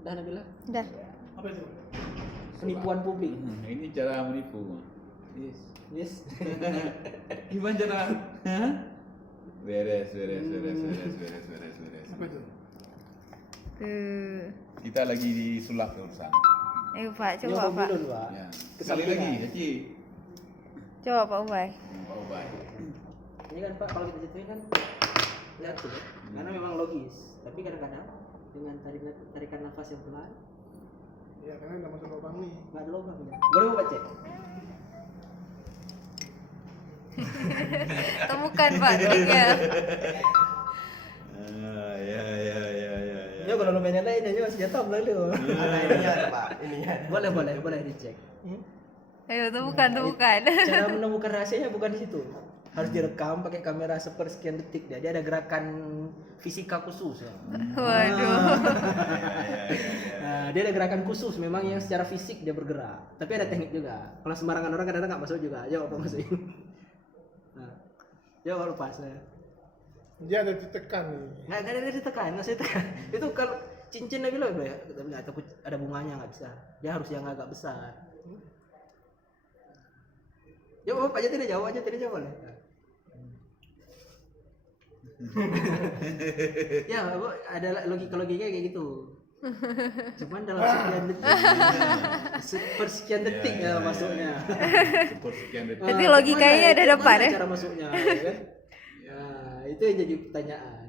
Dah Nabila? Dah. Apa itu? Penipuan publik. Ini cara menipu. Yes. Yes. Gimana cara? Hah? Beres. Apa itu? Kita lagi disulap urusan. Pak, coba Nyoba Pak. belum, Pak. Ya. Sekali Kesampingan. lagi, Haji. Coba Pak Ubay. Pak Ubay. Ini kan Pak kalau kita jatuhin kan lihat tuh, karena memang logis. Tapi kadang-kadang dengan tarikan nafas yang pelan, Ya karena udah masuk lubang nih. nggak ada lubangnya. Boleh Bapak cek? Temukan Pak triknya. Ya. Ya kalau lumayan lain aja masih jatuh lalu. Ada ininya ada Pak, ininya. Boleh dicek. Ayo temukan. Cara menemukan rahasianya bukan di situ. Harus direkam pakai kamera sepersekian detik dia. Dia ada gerakan fisika khusus ya. Waduh. Nah, dia ada gerakan khusus memang yang secara fisik dia bergerak. Tapi ada teknik juga. Kalau sembarangan orang kadang-kadang nggak masuk juga. Coba Pak masukin. Nah, coba lepas ya. Dia ada ditekan nih. Nggak ada ditekan, nggak usah ditekan. Itu kalau cincin Nabila ya, atau ada bunganya nggak bisa. Dia harus yang agak besar. Ya Bapak aja tidak jawab boleh. Ya Bapak ada logika kayak gitu. Cuman dalam sekian detik, sepersekian detik ya masuknya. Sepersekian detik. Berarti logikanya ada depan ya? Cara masuknya, ya kan? Nah, itu yang jadi pertanyaan.